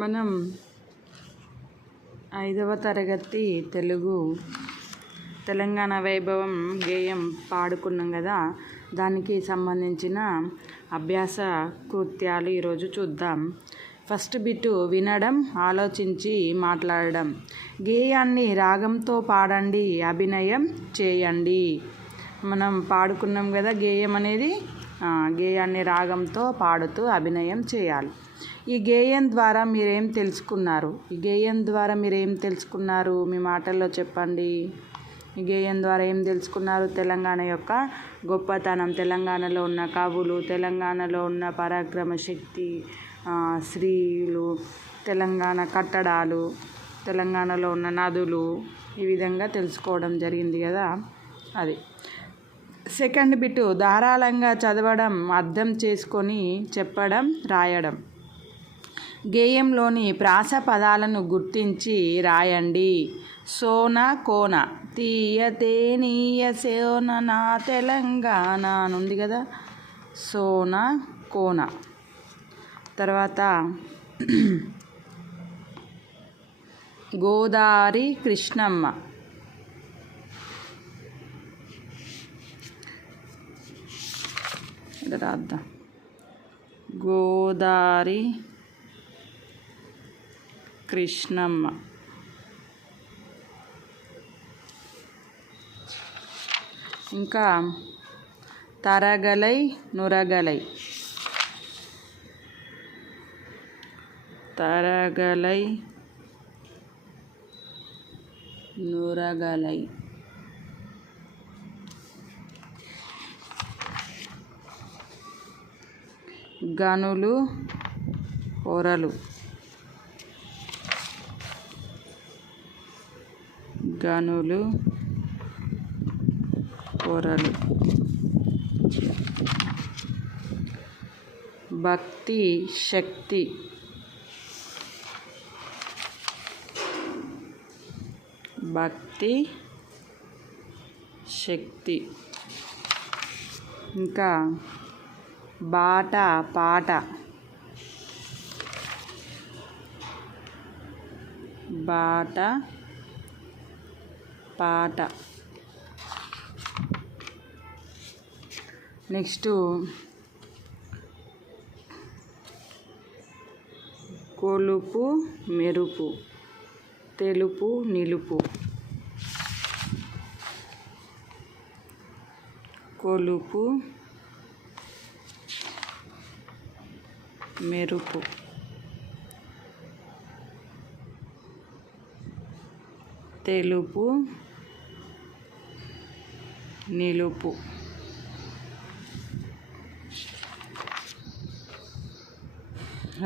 మనం 5వ తరగతి తెలుగు తెలంగాణ వైభవం గేయం పాడుకున్నాం కదా. దానికి సంబంధించిన అభ్యాస కృత్యాలు ఈరోజు చూద్దాం. ఫస్ట్ బిట్టు వినడం, ఆలోచించి మాట్లాడడం. గేయాన్ని రాగంతో పాడండి, అభినయం చేయండి. మనం పాడుకున్నాం కదా గేయం అనేది. గేయాన్ని రాగంతో పాడుతూ అభినయం చేయాలి. ఈ గేయం ద్వారా మీరేం తెలుసుకున్నారు? మీ మాటల్లో చెప్పండి. ఈ గేయం ద్వారా ఏం తెలుసుకున్నారు? తెలంగాణ యొక్క గొప్పతనం, తెలంగాణలో ఉన్న కవులు, తెలంగాణలో ఉన్న పరాక్రమ శక్తి, స్త్రీలు, తెలంగాణ కట్టడాలు, తెలంగాణలో ఉన్న నదులు, ఈ విధంగా తెలుసుకోవడం జరిగింది కదా. అది సెకండ్ బిట్టు ధారాళంగా చదవడం, అర్థం చేసుకొని చెప్పడం, రాయడం. గేయంలోని ప్రాస పదాలను గుర్తించి రాయండి. సోన కోన, తీయ తేనీయ సోన నా తెలంగాణ అని ఉంది కదా. సోన కోన. తర్వాత గోదారి కృష్ణమ్మ. రాద్దాం. గోదారి కృష్ణమ్మ. ఇంకా తరగలై నురగలై. తరగలై నురగలై. గనులు పొరలు. గనులు పొరలు. భక్తి శక్తి. భక్తి శక్తి. ఇంకా బాట పాట. బాట పాట. నెక్స్ట్ కొలుపు మెరుపు, తెలుపు నిలుపు. కొలుపు మెరుపు. తెలుపు నిలుపు.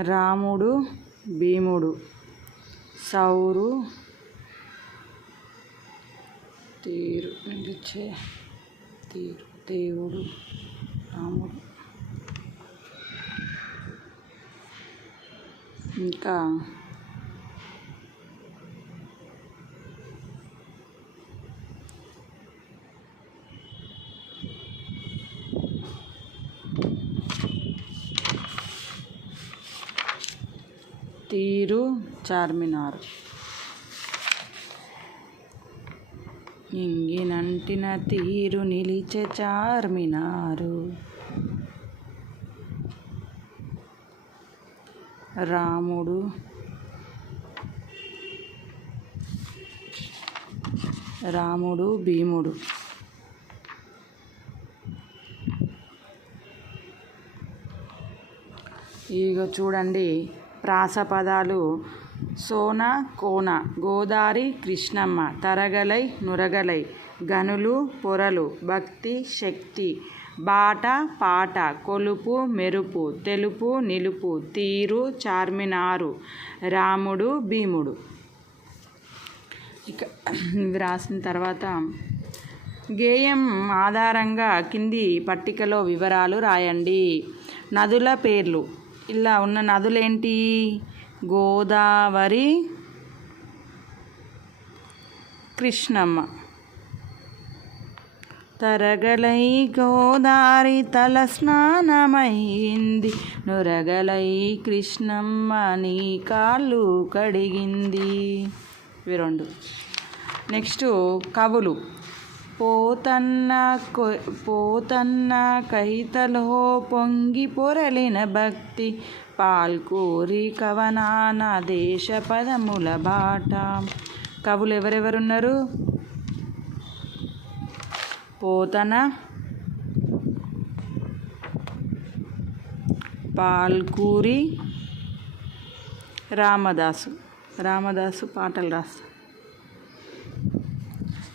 రాముడు భీముడు. సౌరు తీరు నిలిచే తీరు. దేవుడు రాముడు. ఇంకా తీరు చార్మినారు. ఇంగినంటిన తీరు నిలిచే చార్మినారు. రాముడు రాముడు భీముడు. ఇక చూడండి ప్రాస పదాలు. సోన కోన, గోదారి కృష్ణమ్మ, తరగలై నురగలై, గనులు పొరలు, భక్తి శక్తి, బాట పాట, కొలుపు మెరుపు, తెలుపు నిలుపు, తీరు చార్మినారు, రాముడు భీముడు. ఇక రాసిన తర్వాత గేయం ఆధారంగా కింది పట్టికలో వివరాలు రాయండి. నదుల పేర్లు. ఇలా ఉన్న నదులేంటి? గోదావరి, కృష్ణమ్మ. తరగలై గోదారి తల స్నానమైంది, నురగలై కృష్ణమ్మ నీ కాళ్ళు కడిగింది. ఇవి రెండు. నెక్స్ట్ కవులు. పోతన్న కైతలో పొంగి పొరలిన భక్తి, పాల్కూరి కవనాన దేశ పదముల బాట. కవులు ఎవరెవరున్నారు? పోతన, పాల్కూరి, రామదాసు పాటలు రాస్తారు.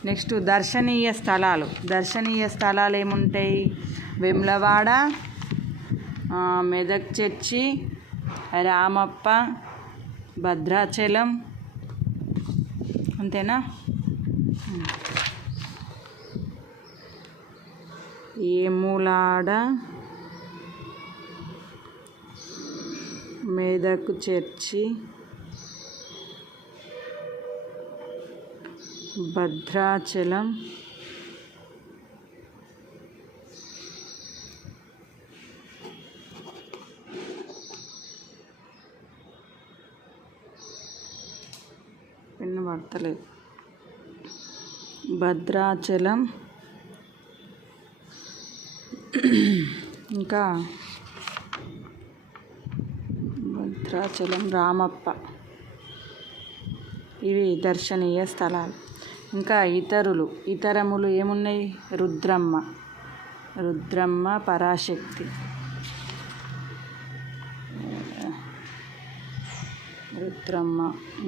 నెక్స్ట్ దర్శనీయ స్థలాలు ఏముంటాయి? వేములవాడ, మెదక్ చర్చి, రామప్ప, భద్రాచలం. అంతేనా? వేములవాడ, మెదక్ చర్చి, భద్రాచలం, పెన్ను పడతలేదు. భద్రాచలం, ఇంకా భద్రాచలం, రామప్ప. ఇవి దర్శనీయ స్థలాలు. ఇంకా ఇతరములు ఏమున్నాయి? రుద్రమ్మ పరాశక్తి,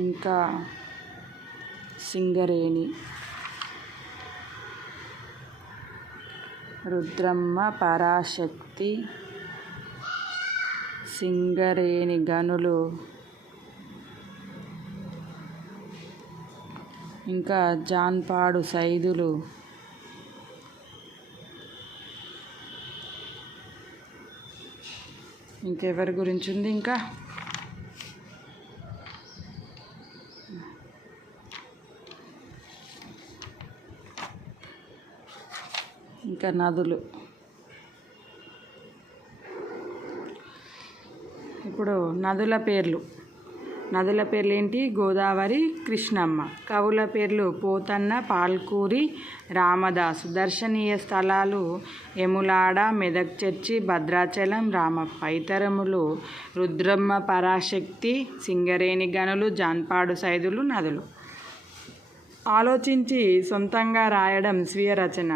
ఇంకా సింగరేణి. రుద్రమ్మ, పరాశక్తి, సింగరేణి గనులు, ఇంకా జాన్పాడు సైదులు, ఇంకెవరి గురించి ఉంది? ఇంకా నదులు. ఇప్పుడు నదుల పేర్లు ఏంటి? గోదావరి, కృష్ణమ్మ. కవుల పేర్లు పోతన్న, పాల్కూరి, రామదాసు. దర్శనీయ స్థలాలు వేములవాడ, మెదక్ చర్చి, భద్రాచలం, రామప్ప. ఇతరములు రుద్రమ్మ, పరాశక్తి, సింగరేణి గనులు, జాన్పాడు సైదులు, నదులు. ఆలోచించి సొంతంగా రాయడం స్వీయ రచన.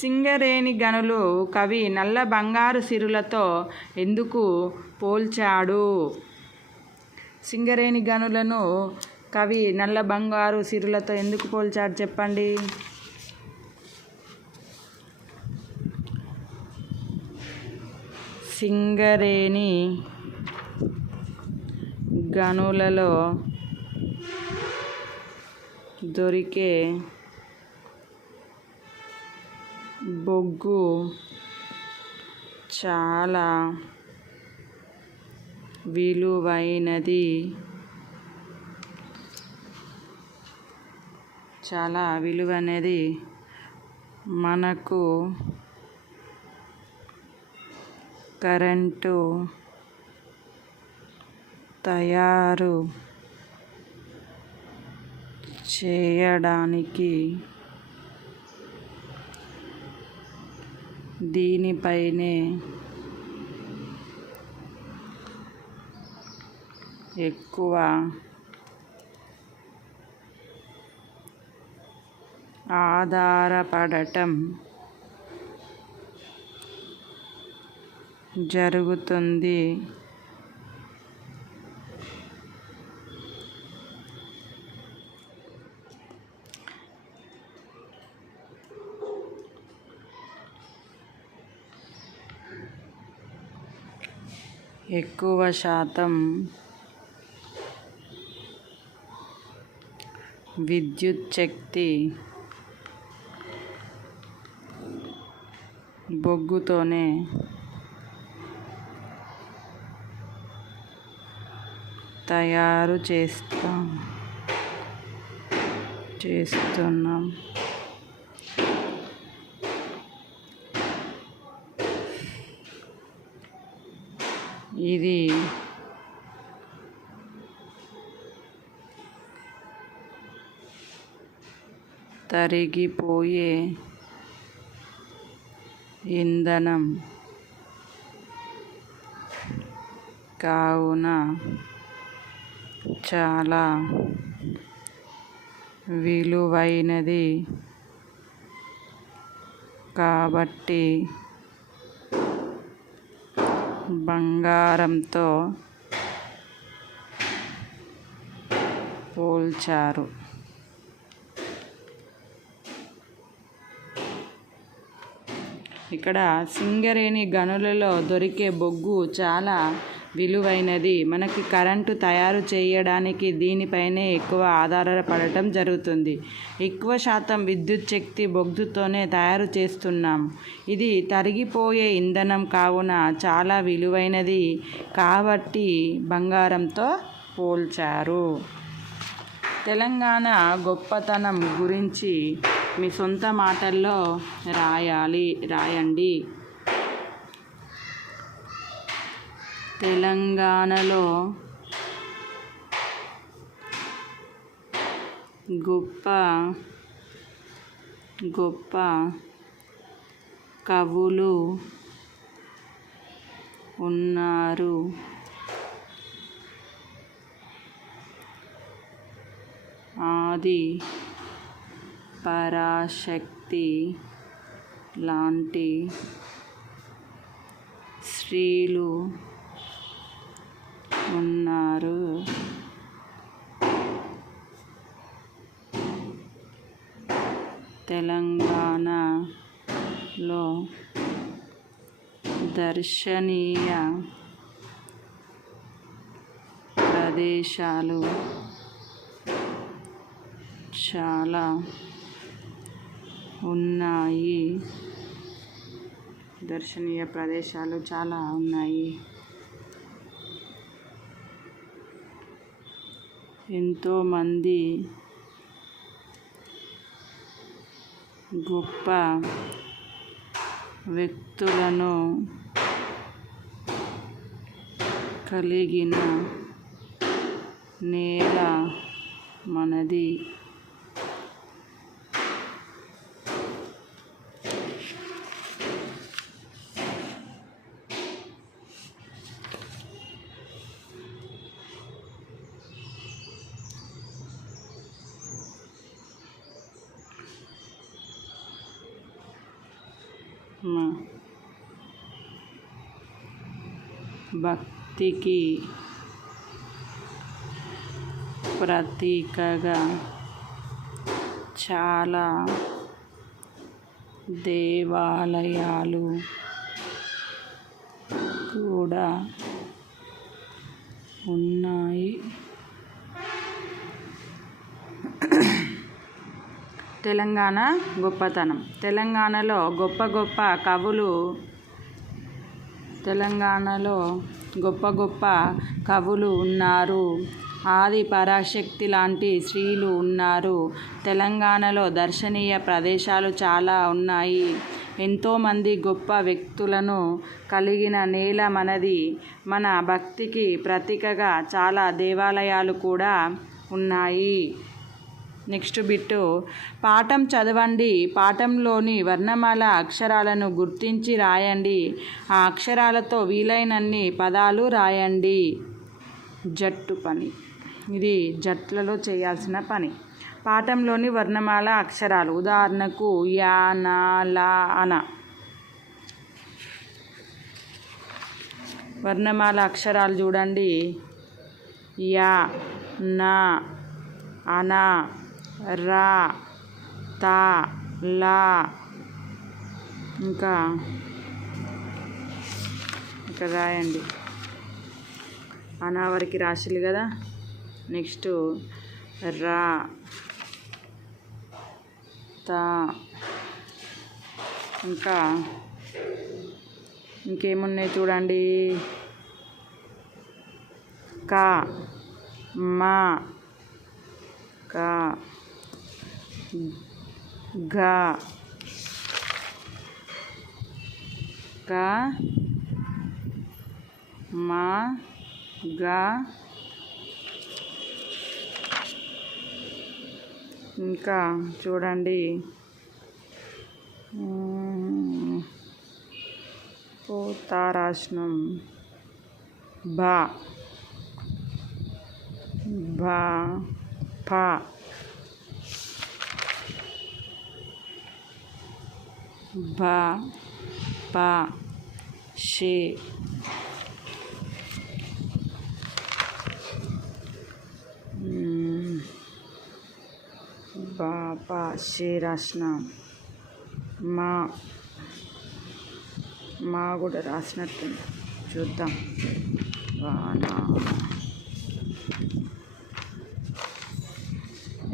సింగరేణి గనులు కవి నల్ల బంగారు సిరులతో ఎందుకు పోల్చాడు? సింగరేణి గనులను కవి నల్ల బంగారు సిరులతో ఎందుకు పోల్చాడు చెప్పండి. సింగరేణి గనులలో దొరికే బొగ్గు చాలా విలువైనది. మనకు కరెంటు తయారు చేయడానికి దీనిపైనే ఎక్కువ ఆధారపడటం జరుగుతుంది. ఎక్కువ శాతం విద్యుత్ శక్తి బొగ్గుతోనే తయారు చేస్తున్నాం. ఇది తరిగిపోయే ఇంధనం కావున చాలా విలువైనది కాబట్టి బంగారంతో పోల్చారు. ఇక్కడ సింగరేణి గనులలో దొరికే బొగ్గు చాలా విలువైనది. మనకి కరెంటు తయారు చేయడానికి దీనిపైనే ఎక్కువ ఆధారపడటం జరుగుతుంది. ఎక్కువ శాతం విద్యుత్ శక్తి బొగ్గుతోనే తయారు చేస్తున్నాం. ఇది తరిగిపోయే ఇంధనం కావున చాలా విలువైనది కాబట్టి బంగారంతో పోల్చారు. తెలంగాణ గొప్పతనం గురించి మీ సొంత మాటల్లో రాయండి. తెలంగాణలో గొప్ప గొప్ప కవులు ఉన్నారు. ఆది పరాశక్తి లాంటి స్త్రీలు ఉన్నారు. తెలంగాణలో దర్శనీయ ప్రదేశాలు చాలా ఉన్నాయి. ఎంతోమంది గొప్ప వ్యక్తులను కలిగిన నేల మనది. భక్తికి ప్రతీకగా చాలా దేవాలయాలు కూడా ఉన్నాయి. తెలంగాణ గొప్పతనం. తెలంగాణలో గొప్ప కవులు ఉన్నారు. ఆది పరాశక్తి లాంటి స్త్రీలు ఉన్నారు. తెలంగాణలో దర్శనీయ ప్రదేశాలు చాలా ఉన్నాయి. ఎంతోమంది గొప్ప వ్యక్తులను కలిగిన నేల మనది. మన భక్తికి ప్రతీకగా చాలా దేవాలయాలు కూడా ఉన్నాయి. నెక్స్ట్ బిట్టు, పాఠం చదవండి. పాఠంలోని వర్ణమాల అక్షరాలను గుర్తించి రాయండి. ఆ అక్షరాలతో వీలైనన్ని పదాలు రాయండి. జట్టు పని. ఇది జట్లలో చేయాల్సిన పని. పాఠంలోని వర్ణమాల అక్షరాలు, ఉదాహరణకు యా, నా, లా, అన. వర్ణమాల అక్షరాలు చూడండి. యా, నా, అన, రా, తా, లా. ఇంకా ఇక్కడ రాయండి. అనా వరకు రాసిలు కదా. నెక్స్ట్ రా, తా. ఇంకేమున్నాయి చూడండి. కా, మా, కా, గా, కా, మా గా ఇంకా చూడండి పోతారాష్ట్రం బా బా పా బా పా షే బా పా షే రాసిన మా కూడా రాసినట్టుంది చూద్దాం. వానా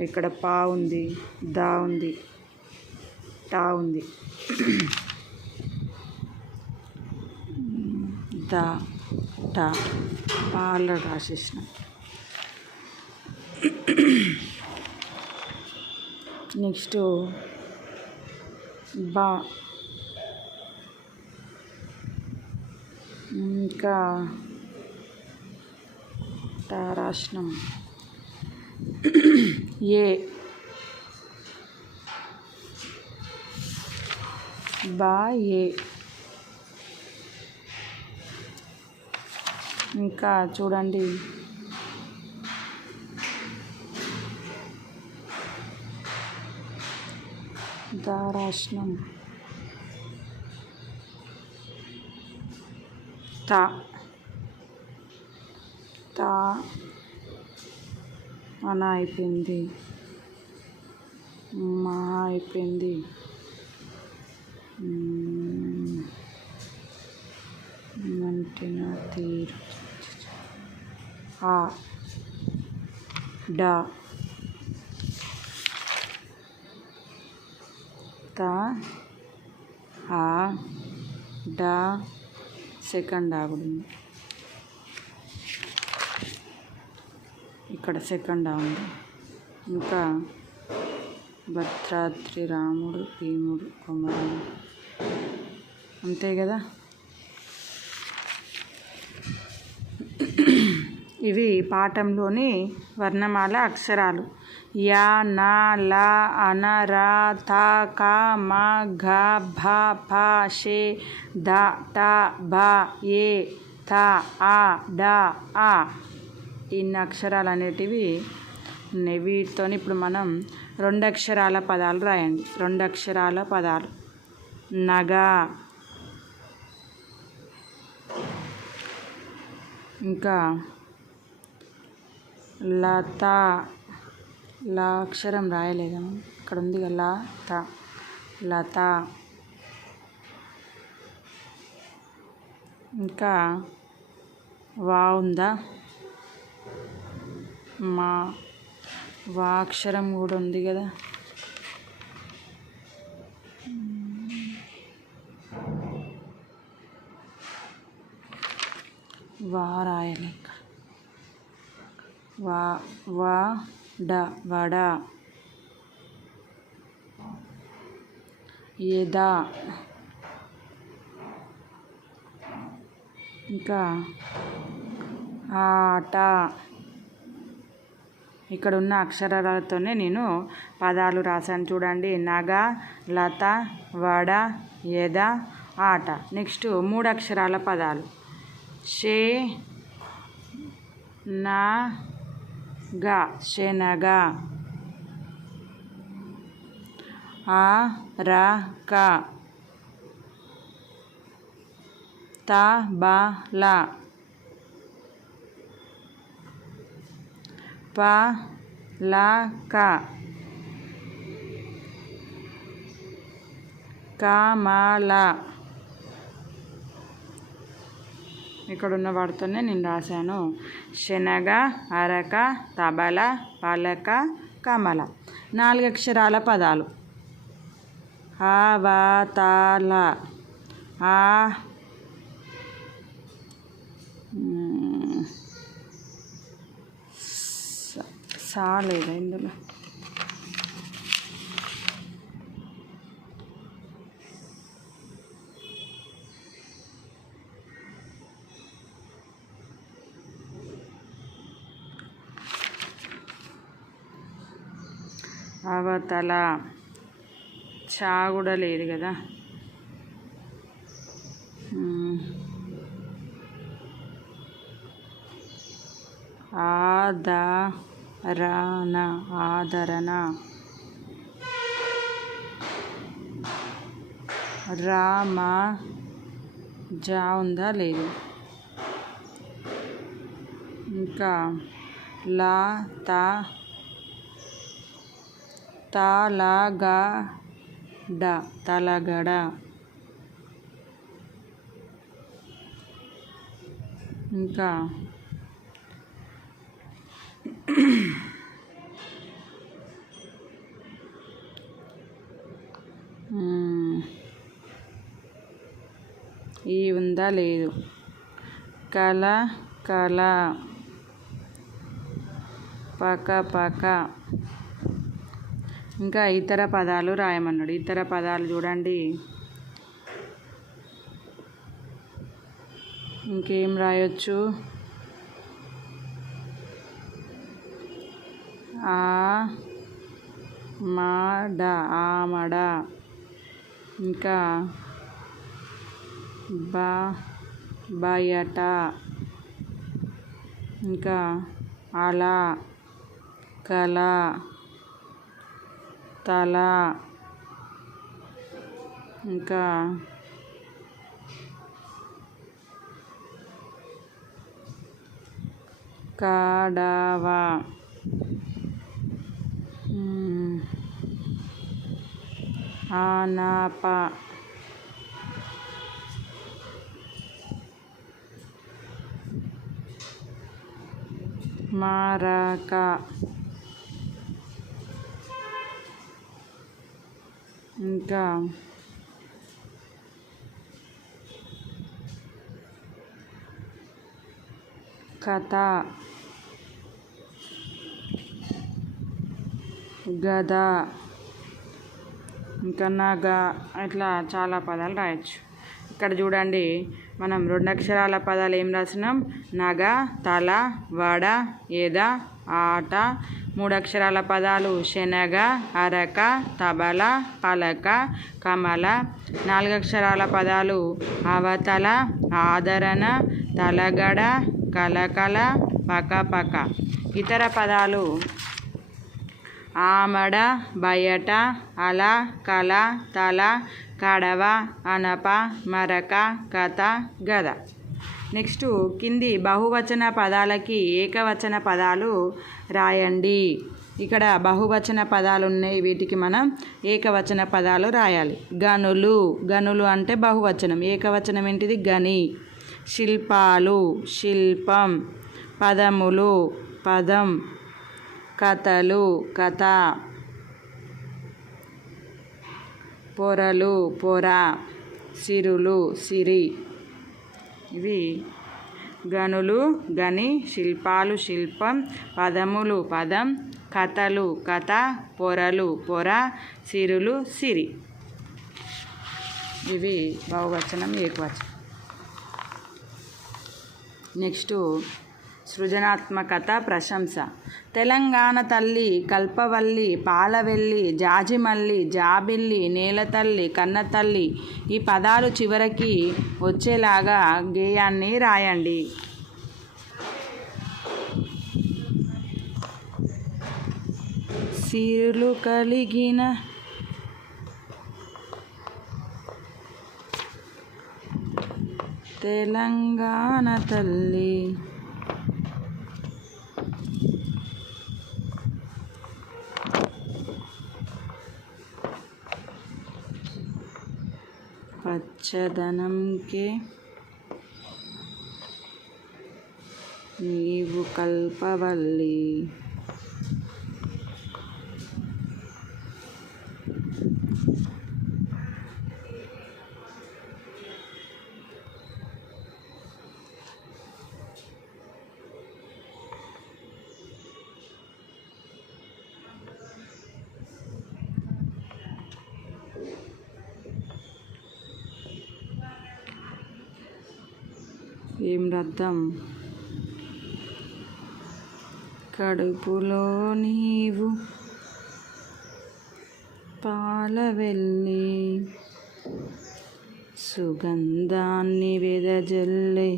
ఇక్కడ పా ఉంది, దా ఉంది, టా ఉంది. దా టా పాల రాసేసిన. నెక్స్ట్ బా ఇంకా టా రాసినాం. ఏ బా ఏ ఇంకా చూడండి దా రాసినాం. తా తా అన అయిపోయింది, మా అయిపోయింది, మంటిన తీరు, ఆ డా తా ఆ డా సెకండ్ ఆగుంది, ఇక్కడ సెకండ్ ఉంది. ఇంకా భద్రాద్రి రాముడు భీముడు కుమారుడు అంతే కదా. ఇవి పాఠంలోని వర్ణమాల అక్షరాలు. యా నా లా అన రా తా కా మా ఘ భ ఫ షే ద ట బ ఏ థ ఆ డ ఆ. ఇన్ని అక్షరాలు అనేటివి ఉన్నాయి. వీటితో ఇప్పుడు మనం 2 అక్షరాల పదాలు రాయండి. 2 అక్షరాల పదాలు. నగా, ఇంకా లత, లా అక్షరం రాయలేదా ఇక్కడ ఉంది కదా, లత లత. ఇంకా వా ఉందా, మా వా అక్షరం కూడా ఉంది కదా. వా రాయాలి. వా వా డ వడ, ఎదా, ఇంకా ఆట. ఇక్కడ ఉన్న అక్షరాలతోనే నేను పదాలు రాశాను చూడండి. నగ, లత, వడ, ఎద, ఆట. నెక్స్ట్ 3 అక్షరాల పదాలు. షే నా గా శనగ, ఆ ర క త బ ల, ప ల క కమల. ఇక్కడ ఉన్న వాటితోనే నేను రాశాను. శనగ, అరక, తబల, పలక, కమల. 4 అక్షరాల పదాలు. అవతల, ఆ సాలేదా ఇందులో. అవతల, చా కూడా లేదు కదా. ఆదరణ, ఆదరణ. రామ, జా ఉందా లేదు. ఇంకా లా, తా, తలగడ, తలగడ. ఇంకా ఈ ఉందా లేదు. కల, కల, పక, పక. ఇంకా ఇతర పదాలు రాయమన్నాడు. ఇతర పదాలు చూడండి. ఇంకేం రాయొచ్చు. ఆమడ, ఆమడ. ఇంకా బయట. ఇంకా అలా, కల, తల. ఇంకా కడవ. ఆనప. మరక. ఇంకా కథ, గద. ఇంకా నగ. ఇట్లా చాలా పదాలు రాయొచ్చు. ఇక్కడ చూడండి, మనం 2 అక్షరాల పదాలు ఏం రాసినాం. నగ, తల, వడ, ఎద, ఆట. 3 అక్షరాల పదాలు శనగ, అరక, తబల, పలక, కమల. 4 అక్షరాల పదాలు అవతల, ఆదరణ, తలగడ, కలకల, పకపక. ఇతర పదాలు ఆమడ, బయట, అల, కల, తల, కడవ, అనప, మరక, కథ, గద. నెక్స్ట్ కింది బహువచన పదాలకి ఏకవచన పదాలు రాయండి. ఇక్కడ బహువచన పదాలు ఉన్నాయి, వీటికి మనం ఏకవచన పదాలు రాయాలి. గనులు, గనులు అంటే బహువచనం. ఏకవచనం ఏంటిది? గని. శిల్పాలు, శిల్పం. పదములు, పదం. కథలు, కథ. పొరలు, పొర. సిరులు, సిరి. ఇవి గనులు, గని. శిల్పాలు, శిల్పం. పదములు, పదం. కథలు, కథ. పొరలు, పొర. సిరులు, సిరి. ఇవి బహువచనం, ఏకవచనం. నెక్స్ట్ సృజనాత్మకత, ప్రశంస. తెలంగాణ తల్లి, కల్పవల్లి, పాలవెల్లి, జాజిమల్లి, జాబిల్లి, నేలతల్లి, కన్నతల్లి. ఈ పదాలు చివరికి వచ్చేలాగా గేయాన్ని రాయండి. సిరులు కలిగిన తెలంగాణ తల్లి, పచ్చదనంకే నీవు కల్పవల్లి. ఏం రద్దం? కడుపులో నీవు పాలవెల్లి సుగంధాన్ని వెదజల్లే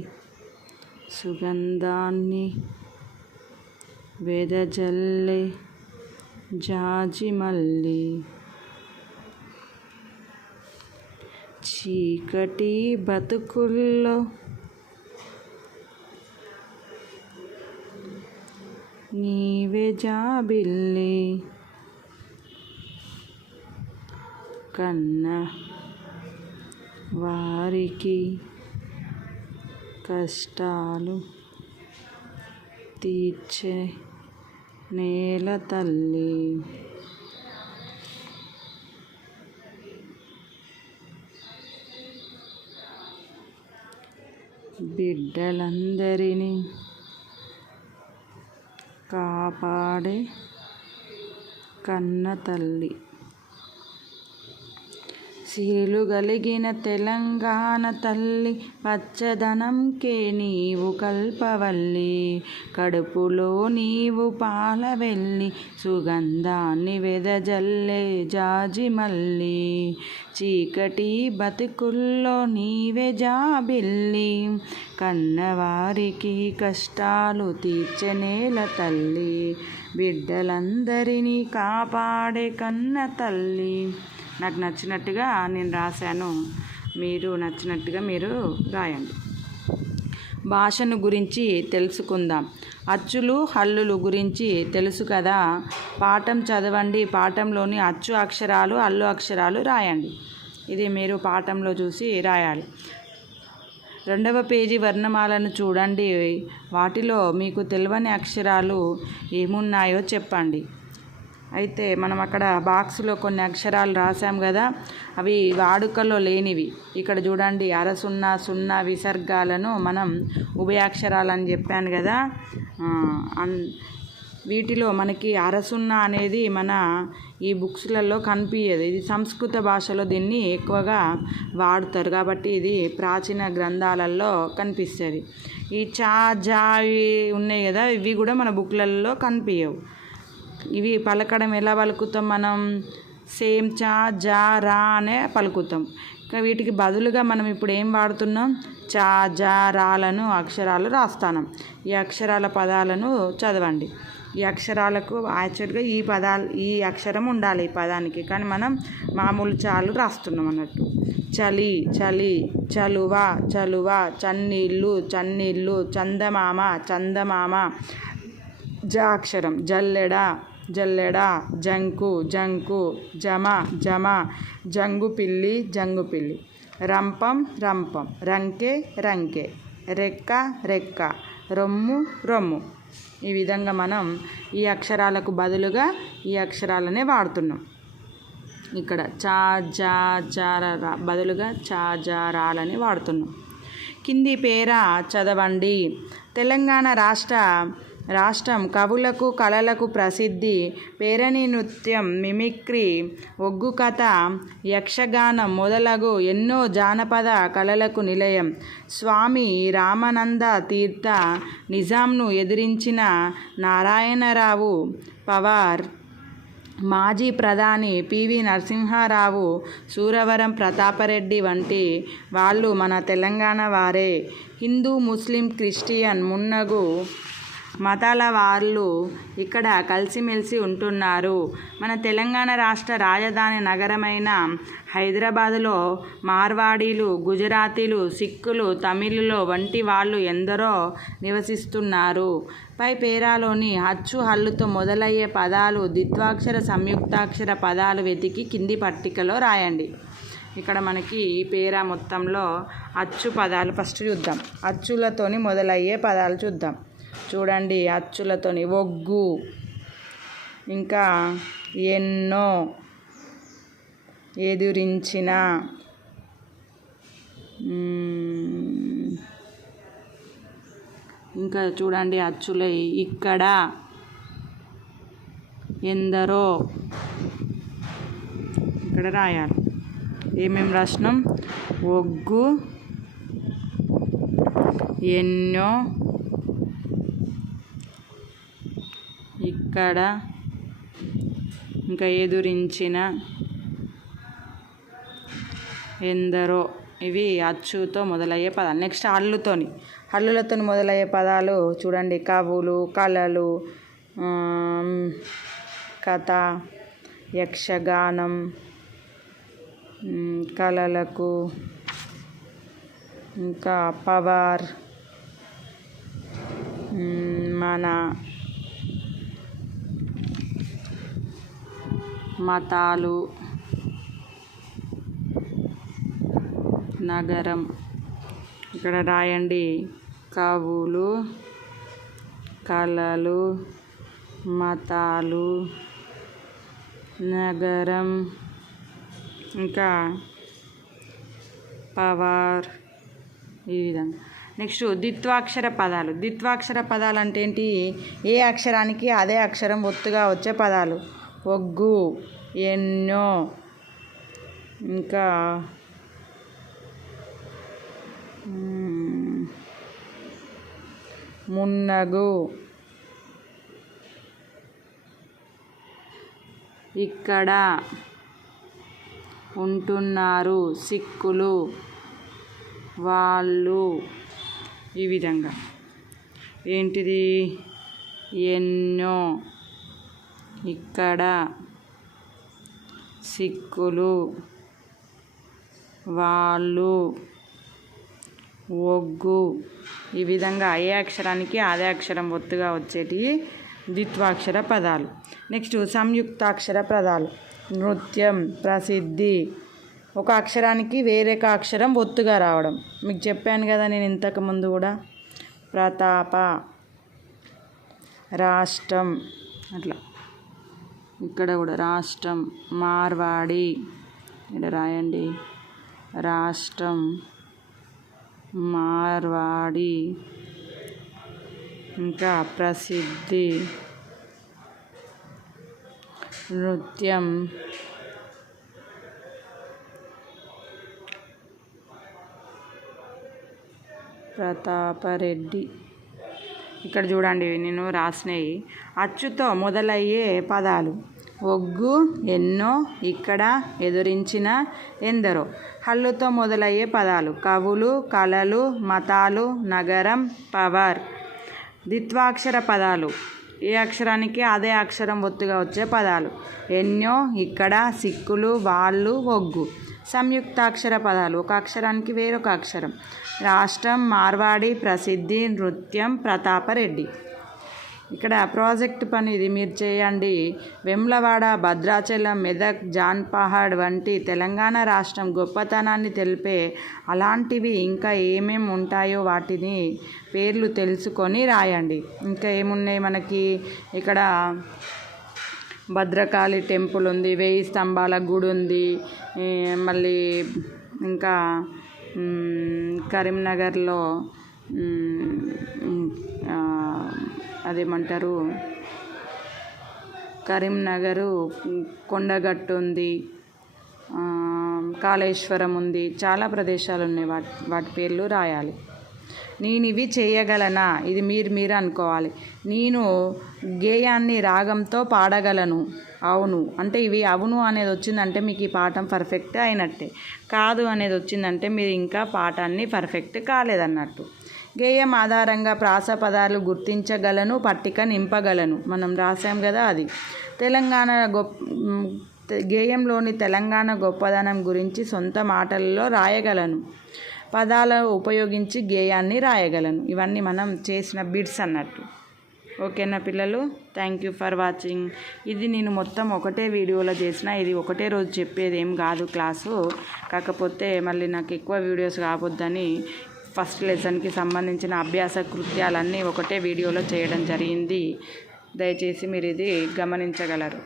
జాజిమల్లి చీకటి బతుకుల్లో నీవే జాబిల్లి కన్న వారికి కష్టాలు తీర్చే నేల తల్లి. బిడ్డలందరినీ కాపాడే కన్న తల్లి. సిరులు కలిగిన తెలంగాణ తల్లి పచ్చదనంకే నీవు కల్పవల్లి. కడుపులో నీవు పాలవెల్లి సుగంధాన్ని వెదజల్లే జాజిమల్లి. చీకటి బతుకుల్లో నీవే జాబిల్లి కన్నవారికి కష్టాలు తీర్చే నేల తల్లి. బిడ్డలందరినీ కాపాడే కన్న తల్లి. నాకు నచ్చినట్టుగా నేను రాశాను, మీరు నచ్చినట్టుగా మీరు రాయండి. భాషను గురించి తెలుసుకుందాం. అచ్చులు హల్లులు గురించి తెలుసు కదా. పాఠం చదవండి. పాఠంలోని అచ్చు అక్షరాలు హల్లు అక్షరాలు రాయండి. ఇది మీరు పాఠంలో చూసి రాయాలి. 2వ పేజీ వర్ణమాలను చూడండి. వాటిలో మీకు తెలియని అక్షరాలు ఏమున్నాయో చెప్పండి. అయితే మనం అక్కడ బాక్స్లో కొన్ని అక్షరాలు రాసాం కదా, అవి వాడుకలో లేనివి. ఇక్కడ చూడండి, అరసున్నా సున్నా విసర్గాలను మనం ఉభయాక్షరాలని చెప్పాను కదా. వీటిలో మనకి అరసున్నా అనేది మన ఈ బుక్స్లలో కనిపించదు. ఇది సంస్కృత భాషలో దీన్ని ఎక్కువగా వాడుతారు కాబట్టి ఇది ప్రాచీన గ్రంథాలలో కనిపిస్తుంది. ఈ చా జా ఇవి ఉన్నాయి కదా, ఇవి కూడా మన బుక్లలో కనిపించవు. ఇవి పలకడం ఎలా పలుకుతాం మనం? సేమ్ చా జా రా అనే పలుకుతాం. ఇంకా వీటికి బదులుగా మనం ఇప్పుడు ఏం వాడుతున్నాం? చా జా రాలను అక్షరాలు రాస్తాం. ఈ అక్షరాల పదాలను చదవండి. ఈ అక్షరాలకు యాక్చువల్గా ఈ అక్షరం ఉండాలి ఈ పదానికి, కానీ మనం మామూలు చాలు రాస్తున్నాం అన్నట్టు. చలి చలి, చలువ చలువ, చన్నీళ్ళు చన్నీళ్ళు, చందమామ చందమామ. జ అక్షరం జల్లెడ జల్లెడ, జంకు జంకు, జమ జమ, జంగు పిల్లి జంగు పిల్లి, రంపం రంపం, రంకె రంకె, రెక్క రెక్క, రొమ్ము రొమ్ము. ఈ విధంగా మనం ఈ అక్షరాలకు బదులుగా ఈ అక్షరాలనే వాడుతున్నాం. ఇక్కడ చా జా జార బదులుగా చా జా రాలని వాడుతున్నాం. కింది పేర చదవండి. తెలంగాణ రాష్ట్రం కవులకు కళలకు ప్రసిద్ధి. పేరణి నృత్యం, మిమిక్రీ, ఒగ్గు కథ, యక్షగానం మొదలగు ఎన్నో జానపద కళలకు నిలయం. స్వామి రామానంద తీర్థ నిజాంను ఎదిరించిన నారాయణరావు పవార్, మాజీ ప్రధాని పివి నరసింహారావు, సూరవరం ప్రతాపరెడ్డి వంటి వాళ్ళు మన తెలంగాణ వారే. హిందూ, ముస్లిం, క్రిస్టియన్ మున్నగు మతాల వాళ్ళు ఇక్కడ కలిసిమెలిసి ఉంటున్నారు. మన తెలంగాణ రాష్ట్ర రాజధాని నగరమైన హైదరాబాదులో మార్వాడీలు, గుజరాతీలు, సిక్కులు, తమిళులు వంటి వాళ్ళు ఎందరో నివసిస్తున్నారు. పై పేరాలోని అచ్చు హల్లుతో మొదలయ్యే పదాలు, ద్విత్వాక్షర సంయుక్తాక్షర పదాలు వెతికి కింది పట్టికలో రాయండి. ఇక్కడ మనకి ఈ పేరా మొత్తంలో అచ్చు పదాలు ఫస్ట్ చూద్దాం. అచ్చులతోని మొదలయ్యే పదాలు చూద్దాం. చూడండి, అచ్చులతోని ఒగ్గు, ఇంకా ఎన్నో, ఎదురించిన, ఇంకా చూడండి అచ్చుల ఇక్కడ, ఎందరో. ఇక్కడ రాయాలి ఏమేమి రాసినాం? ఒగ్గు, ఎన్నో, ఇక్కడ, ఇంకా ఎదురించిన, ఎందరో. ఇవి అచ్చుతో మొదలయ్యే పదాలు. నెక్స్ట్ హల్లులతో మొదలయ్యే పదాలు చూడండి. కవులు, కళలు, కథ, యక్షగానం, కళలకు, ఇంకా పవర్, మన, మతాలు, నగరం. ఇక్కడ రాయండి. కవులు, కళలు, మతాలు, నగరం, ఇంకా పవర్. ఈ విధంగా. నెక్స్ట్ ద్విత్వాక్షర పదాలు అంటే ఏంటి? ఏ అక్షరానికి అదే అక్షరం ఒత్తుగా వచ్చే పదాలు. ఒగ్గు, ఎన్నో, ఇంకా మున్నగు, ఇక్కడ, ఉంటున్నారు, సిక్కులు, వాళ్ళు. ఈ విధంగా. ఏంటిది? ఎన్నో, ఇక్కడ, సిక్కులు, వాళ్ళు, ఒగ్గు. ఈ విధంగా ఏ అక్షరానికి అదే అక్షరం ఒత్తుగా వచ్చేటివి ద్విత్వాక్షర పదాలు. నెక్స్ట్ సంయుక్తాక్షర పదాలు. నృత్యం, ప్రసిద్ధి. ఒక అక్షరానికి వేరొక అక్షరం ఒత్తుగా రావడం. మీకు చెప్పాను కదా నేను ఇంతకుముందు కూడా. ప్రతాప, రాష్ట్రం. అట్లా ఇక్కడ కూడా రాష్ట్రం. మార్వాడి. ఇక్కడ రాయండి. రాష్ట్రం, మార్వాడి, ఇంకా ప్రసిద్ధి, నృత్యం, ప్రతాపరెడ్డి. ఇక్కడ చూడండి నేను రాసినవి అచ్చుతో మొదలయ్యే పదాలు. ఒగ్గు, ఎన్నో, ఇక్కడ, ఎదురించిన, ఎందరో. హల్లుతో మొదలయ్యే పదాలు. కవులు, కళలు, మతాలు, నగరం, పవర్. ద్విత్వాక్షర పదాలు. ఏ అక్షరానికి అదే అక్షరం ఒత్తుగా వచ్చే పదాలు. ఎన్నో, ఇక్కడ, సిక్కులు, వాళ్ళు, ఒగ్గు. సంయుక్తాక్షర పదాలు. ఒక అక్షరానికి వేరొక అక్షరం. రాష్ట్రం, మార్వాడి, ప్రసిద్ధి, నృత్యం, ప్రతాపరెడ్డి. ఇక్కడ ప్రాజెక్ట్ పని ఇది మీరు చేయండి. వేములవాడ, భద్రాచలం, మెదక్, జాన్పహాడ్ వంటి తెలంగాణ రాష్ట్రం గొప్పతనాన్ని తెలిపే అలాంటివి ఇంకా ఏమేమి ఉంటాయో వాటిని పేర్లు తెలుసుకొని రాయండి. ఇంకా ఏమున్నాయి మనకి ఇక్కడ? భద్రకాళి టెంపుల్ ఉంది, 1000 స్తంభాల గుడి ఉంది. మళ్ళీ ఇంకా కరీంనగర్లో అదేమంటారు, కరీంనగరు కొండగట్టు ఉంది, కాళేశ్వరం ఉంది. చాలా ప్రదేశాలు ఉన్నాయి. వాటి పేర్లు రాయాలి. నేను ఇవి చేయగలనా? ఇది మీరు అనుకోవాలి. నేను గేయాన్ని రాగంతో పాడగలను. అవును అంటే ఇవి అవును అనేది వచ్చిందంటే మీకు ఈ పాఠం పర్ఫెక్ట్ అయినట్టే. కాదు అనేది వచ్చిందంటే మీరు ఇంకా పాఠాన్ని పర్ఫెక్ట్ కాలేదన్నట్టు. గేయం ఆధారంగా ప్రాస పదాలు గుర్తించగలను, పట్టిక నింపగలను. మనం రాసాం కదా అది. గేయంలోని తెలంగాణ గొప్పదనం గురించి సొంత మాటలలో రాయగలను. పదాలు ఉపయోగించి గేయాన్ని రాయగలను. ఇవన్నీ మనం చేసిన బిట్స్ అన్నట్టు. ఓకేనా పిల్లలు? Thank you for watching. ఇది నేను మొత్తం ఒకటే వీడియోలో చేసిన. ఇది ఒకటే రోజు చెప్పేది ఏం కాదు క్లాసు. కాకపోతే మళ్ళీ నాకు ఎక్కువ వీడియోస్ కావద్దని ఫస్ట్ లెసన్కి సంబంధించిన అభ్యాస కృత్యాలన్నీ ఒకటే వీడియోలో చేయడం జరిగింది. దయచేసి మీరు ఇది గమనించగలరు.